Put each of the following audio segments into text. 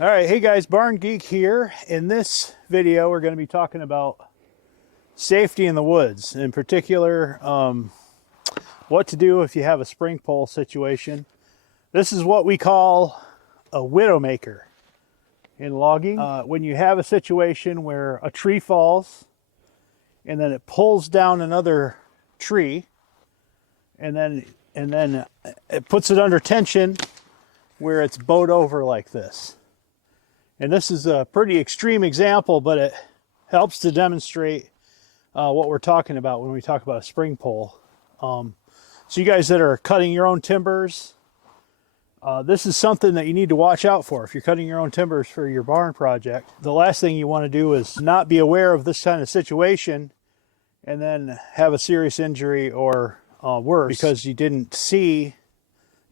All right, hey guys, Barn Geek here. In this video, we're going to be talking about safety in the woods. In particular, what to do if you have a spring pole situation. This is what we call a widowmaker in logging. When you have a situation where a tree falls and then it pulls down another tree and then it puts it under tension where it's bowed over like this. And this is a pretty extreme example, but it helps to demonstrate what we're talking about when we talk about a spring pole. So you guys that are cutting your own timbers, this is something that you need to watch out for. If you're cutting your own timbers for your barn project, the last thing you want to do is not be aware of this kind of situation and then have a serious injury or worse because you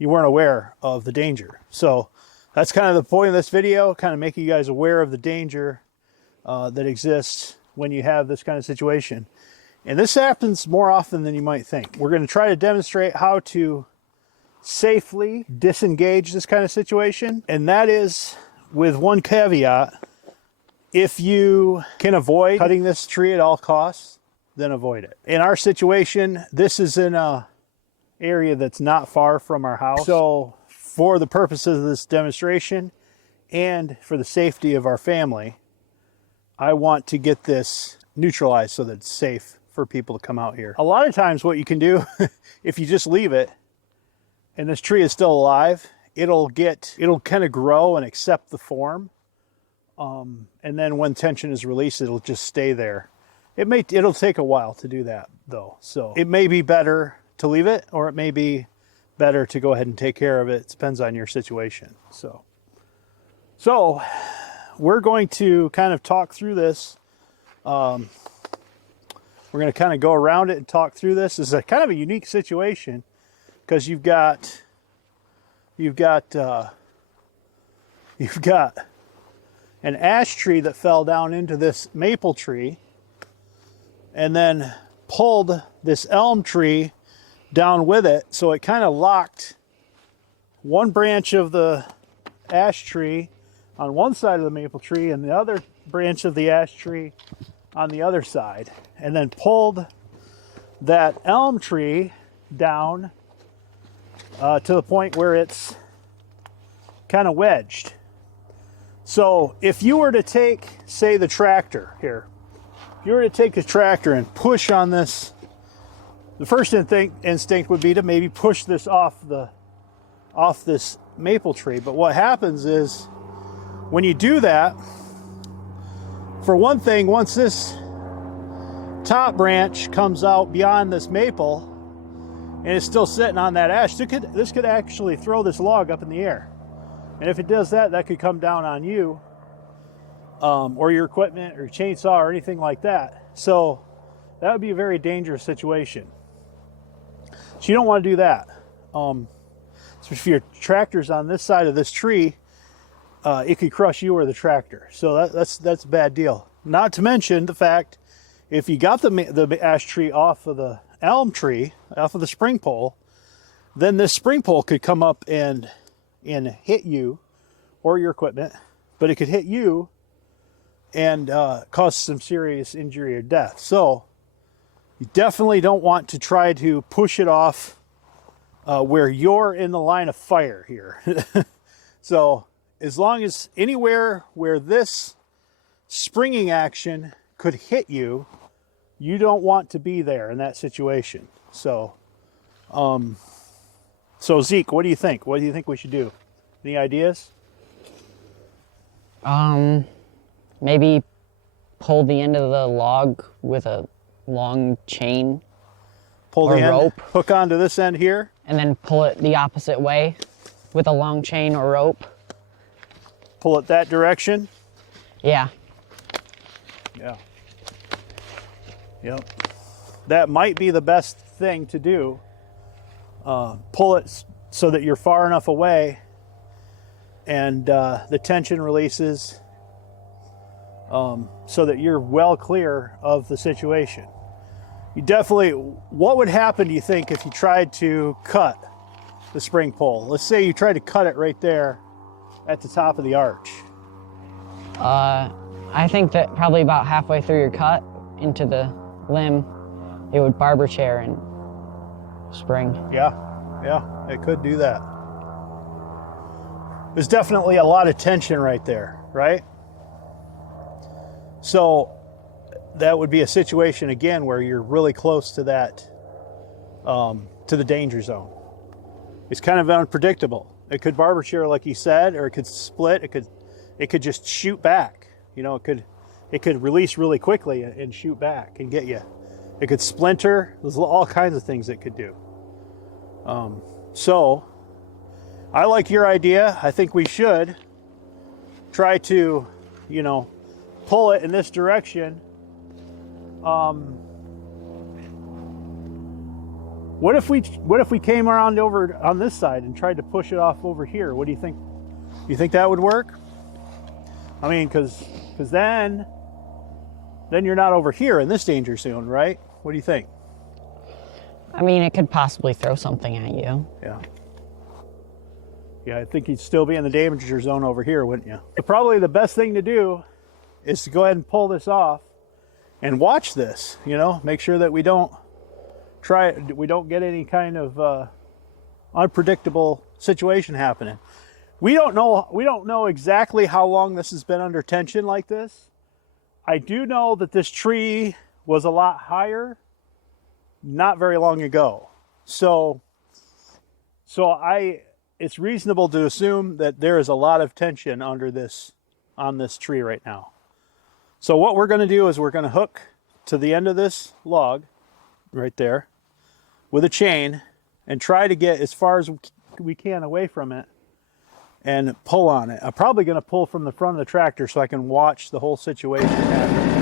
weren't aware of the danger. So that's kind of the point of this video, kind of making you guys aware of the danger that exists when you have this kind of situation. And this happens more often than you might think. We're going to try to demonstrate how to safely disengage this kind of situation. And that is with one caveat: if you can avoid cutting this tree at all costs, then avoid it. In our situation, this is in a area that's not far from our house. So for the purposes of this demonstration and for the safety of our family, I want to get this neutralized so that it's safe for people to come out here. A lot of times what you can do, if you just leave it and this tree is still alive, it'll kind of grow and accept the form. And then when tension is released, it'll just stay there. It'll take a while to do that though. So it may be better to leave it, or it may be better to go ahead and take care of it. It depends on your situation. So we're going to kind of talk through this. We're going to kind of go around it and talk through this. This is a kind of a unique situation because you've got an ash tree that fell down into this maple tree and then pulled this elm tree down with it, so it kind of locked one branch of the ash tree on one side of the maple tree and the other branch of the ash tree on the other side, and then pulled that elm tree down to the point where it's kind of wedged. So if you were to take, say, the tractor here, if you were to take the tractor and push on this, the first instinct would be to maybe push this off this maple tree. But what happens is when you do that, for one thing, once this top branch comes out beyond this maple and it's still sitting on that ash, this could actually throw this log up in the air. And if it does that, that could come down on you or your equipment or your chainsaw or anything like that. So that would be a very dangerous situation. So you don't want to do that. So if your tractor's on this side of this tree, it could crush you or the tractor. So that's a bad deal. Not to mention the fact, if you got the ash tree off of the elm tree, off of the spring pole, then this spring pole could come up and hit you or your equipment, but it could hit you and cause some serious injury or death. So you definitely don't want to try to push it off where you're in the line of fire here. So as long as anywhere where this springing action could hit you, you don't want to be there in that situation. So, Zeke, what do you think? What do you think we should do? Any ideas? Maybe pull the end of the log with a long chain. Pull the or end, rope, hook onto this end here, and then pull it the opposite way with a long chain or rope. Pull it that direction. Yeah. Yeah. Yep. That might be the best thing to do. Pull it so that you're far enough away and the tension releases so that you're well clear of the situation. You definitely, what would happen, do you think, if you tried to cut the spring pole? Let's say you tried to cut it right there at the top of the arch. I think that probably about halfway through your cut into the limb, it would barber chair and spring. Yeah, yeah, it could do that. There's definitely a lot of tension right there, right? So that would be a situation again where you're really close to that, to the danger zone. It's kind of unpredictable. It could barber chair, like you said, or it could split. It could just shoot back. You know, it could release really quickly and shoot back and get you. It could splinter. There's all kinds of things it could do. So I like your idea. I think we should try to, you know, pull it in this direction. What if we came around over on this side and tried to push it off over here? What do you think? You think that would work? I mean, because then you're not over here in this danger zone, right? What do you think? I mean, it could possibly throw something at you. Yeah. Yeah, I think you'd still be in the danger zone over here, wouldn't you? But probably the best thing to do is to go ahead and pull this off and watch this, you know, make sure that we don't get any kind of unpredictable situation happening. We don't know exactly how long this has been under tension like this. I do know that this tree was a lot higher not very long ago. So it's reasonable to assume that there is a lot of tension on this tree right now. So what we're going to do is we're going to hook to the end of this log right there with a chain and try to get as far as we can away from it and pull on it. I'm probably going to pull from the front of the tractor so I can watch the whole situation happen.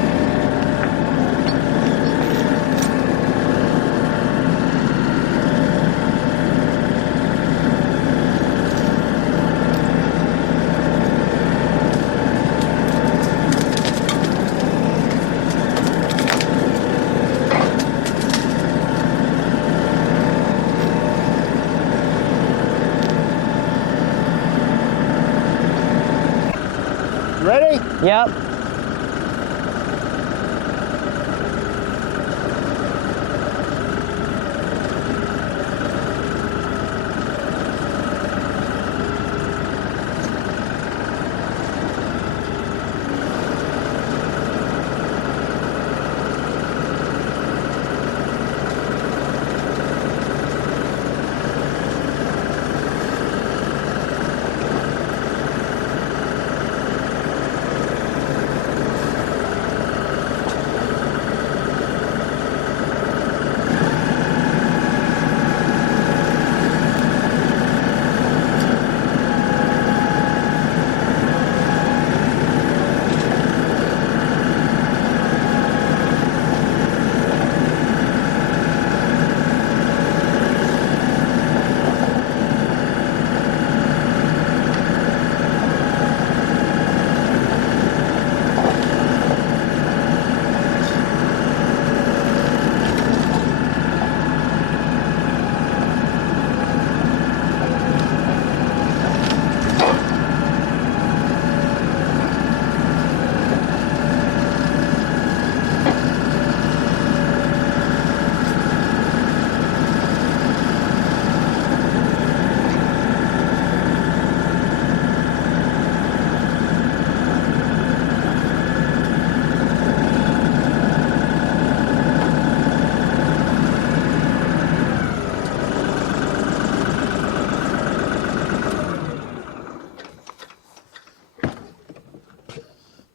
Ready? Yep.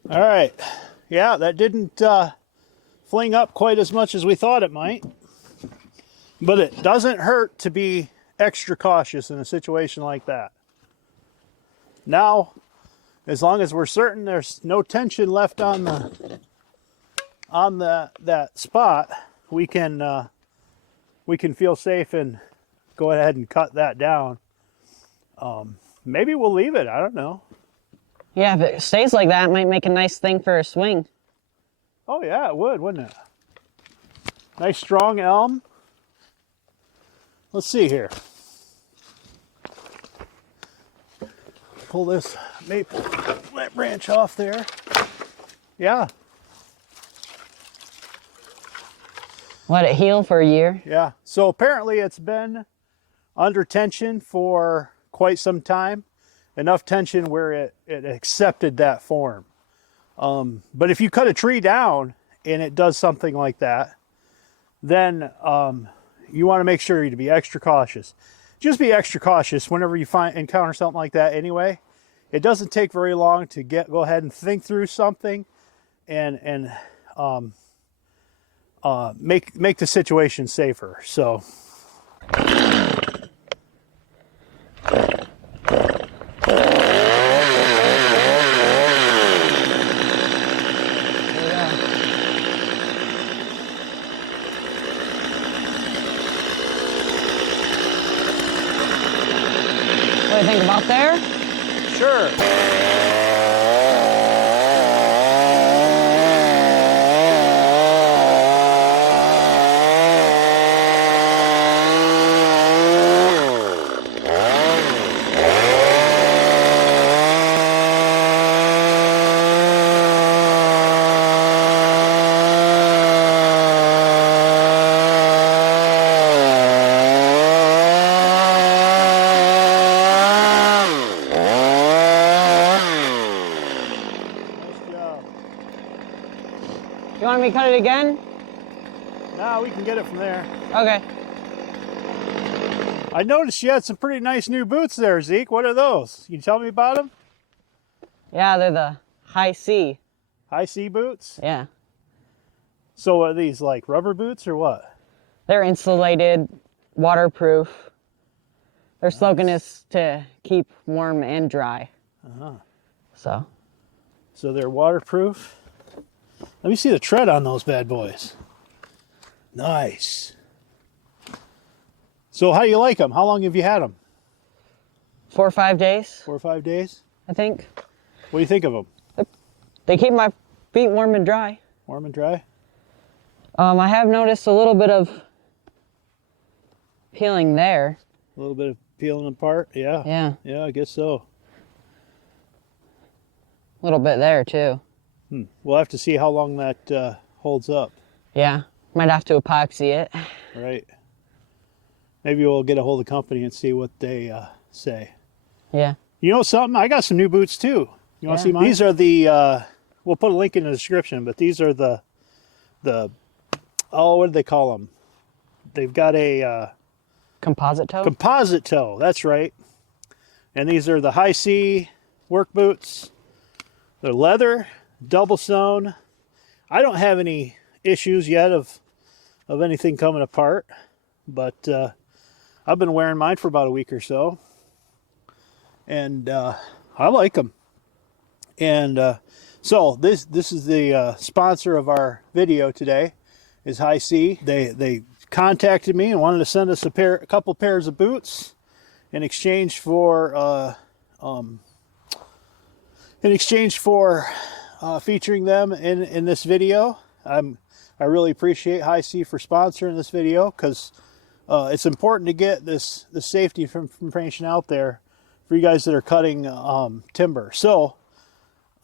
All right. Yeah, that didn't fling up quite as much as we thought it might. But it doesn't hurt to be extra cautious in a situation like that. Now, as long as we're certain there's no tension left on that spot, we can feel safe and go ahead and cut that down. Maybe we'll leave it. I don't know. Yeah, if it stays like that, it might make a nice thing for a swing. Oh yeah, it would, wouldn't it? Nice strong elm. Let's see here. Pull this maple that branch off there. Yeah, Let it heal for a year. yeah. So apparently it's been under tension for quite some time, enough tension where it accepted that form. But if you cut a tree down and it does something like that, then you want to make sure to be extra cautious. Just be extra cautious whenever you encounter something like that anyway. It doesn't take very long to go ahead and think through something and make the situation safer. So What do you think about there? sure. You want me to cut it again? Now we can get it from there. Okay. I noticed you had some pretty nice new boots there, Zeke. What are those? Can you tell me about them? Yeah, they're the HISEA. HISEA boots? Yeah. So are these like rubber boots or what? They're insulated, waterproof. Their slogan is to keep warm and dry. So they're waterproof. Let me see the tread on those bad boys. Nice. So how do you like them? How long have you had them? 4 or 5 days, 4 or 5 days? I think. What do you think of them? They keep my feet warm and dry. Warm and dry? I have noticed a little bit of peeling there. A little bit of peeling apart? Yeah. Yeah, Yeah, I guess so. a little bit there too. We'll have to see how long that holds up. Yeah, might have to epoxy it. Right. Maybe we'll get a hold of the company and see what they say. Yeah. You know something? I got some new boots too. You want to Yeah. see mine? These are the, we'll put a link in the description, but these are the oh, what do they call them? They've got a Composite toe? composite toe. That's right. And these are the HISEA work boots. They're leather, double sewn. I don't have any issues yet of anything coming apart, but I've been wearing mine for about a week or so, and I like them. And so this is the sponsor of our video today, is HISEA. They contacted me and wanted to send us a couple pairs of boots in exchange for featuring them in this video. I really appreciate HISEA for sponsoring this video, because it's important to get this safety information out there for you guys that are cutting timber. So,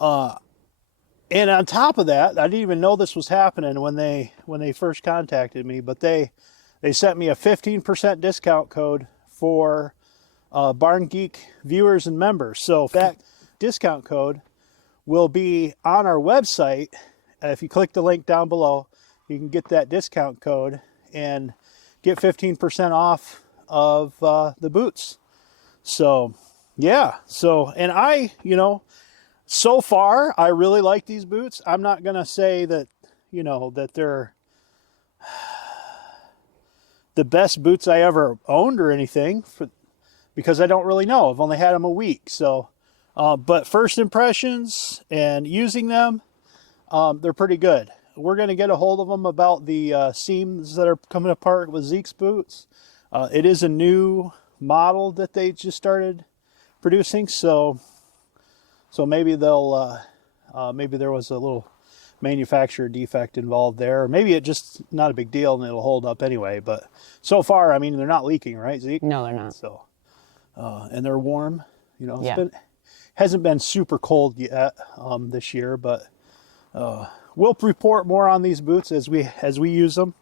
and on top of that, I didn't even know this was happening when they first contacted me, but they sent me a 15% discount code for Barn Geek viewers and members. So that discount code will be on our website. If you click the link down below, you can get that discount code and get 15% off of the boots. So yeah, and so far I really like these boots. I'm not gonna say that that they're the best boots I ever owned or anything, because I don't really know. I've only had them a week. So but first impressions and using them, they're pretty good. We're going to get a hold of them about the seams that are coming apart with Zeke's boots. It is a new model that they just started producing, so maybe they'll maybe there was a little manufacturer defect involved there, or maybe it just not a big deal and it'll hold up anyway. But so far, I mean, they're not leaking, right, Zeke? No, they're not. So and they're warm. Hasn't been super cold yet this year, but we'll report more on these boots as we use them.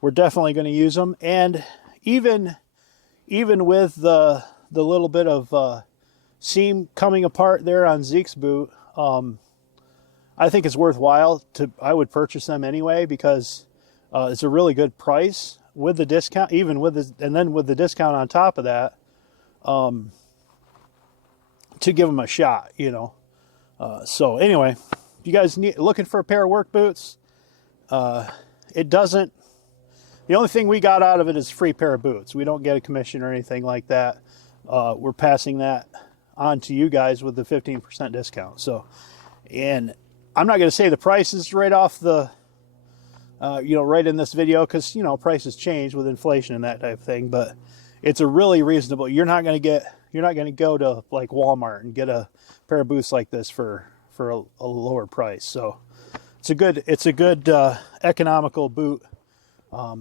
We're definitely going to use them, and even with the little bit of seam coming apart there on Zeke's boot, I think it's worthwhile I would purchase them anyway, because it's a really good price with the discount, and then with the discount on top of that, to give them a shot, you know. So anyway, if you guys looking for a pair of work boots, the only thing we got out of it is a free pair of boots. We don't get a commission or anything like that. We're passing that on to you guys with the 15% discount. So, and I'm not going to say the prices right off the, right in this video, because, prices change with inflation and that type of thing, but it's a really reasonable, you're not going to go to like Walmart and get a pair of boots like this for a lower price. So it's a good economical boot to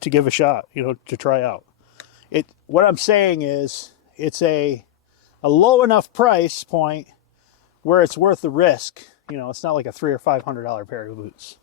give a shot, to try out. What I'm saying is it's a low enough price point where it's worth the risk. It's not like a $300 or $500 pair of boots.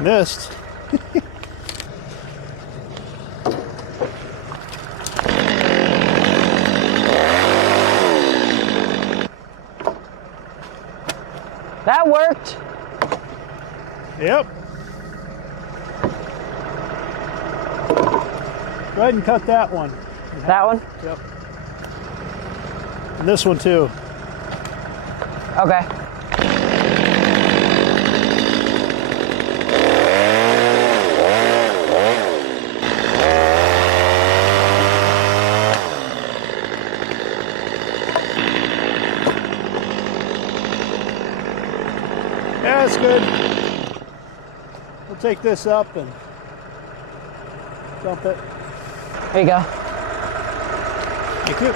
Missed. That worked. Yep. Go ahead and cut that one. That one? Yep. And this one too. Okay. Yeah, that's good. We'll take this up and dump it. There you go. Thank you.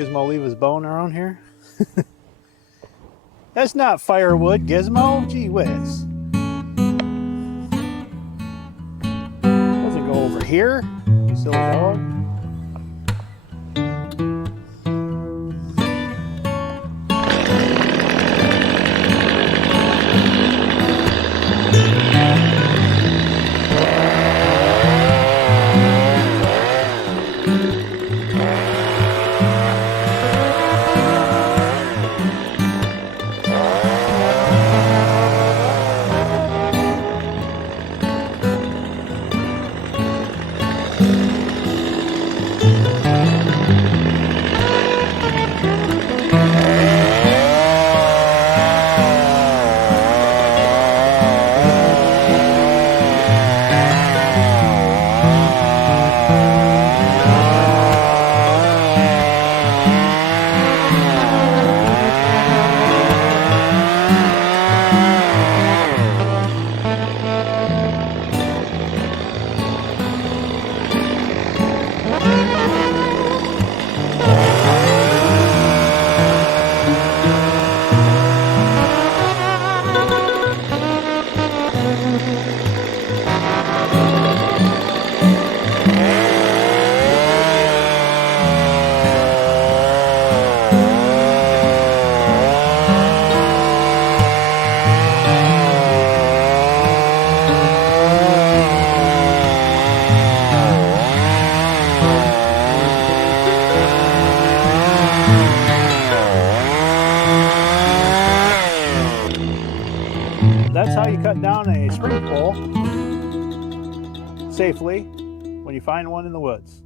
Gizmo leave his bone around here? That's not firewood, Gizmo. Gee whiz. Doesn't go over here, you silly dog. That's how you cut down a spring pole safely when you find one in the woods.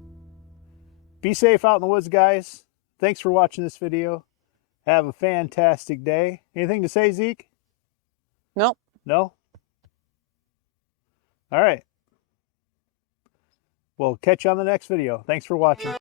Be safe out in the woods, guys. Thanks for watching this video. Have a fantastic day. Anything to say, Zeke? Nope. No? All right. We'll catch you on the next video. Thanks for watching.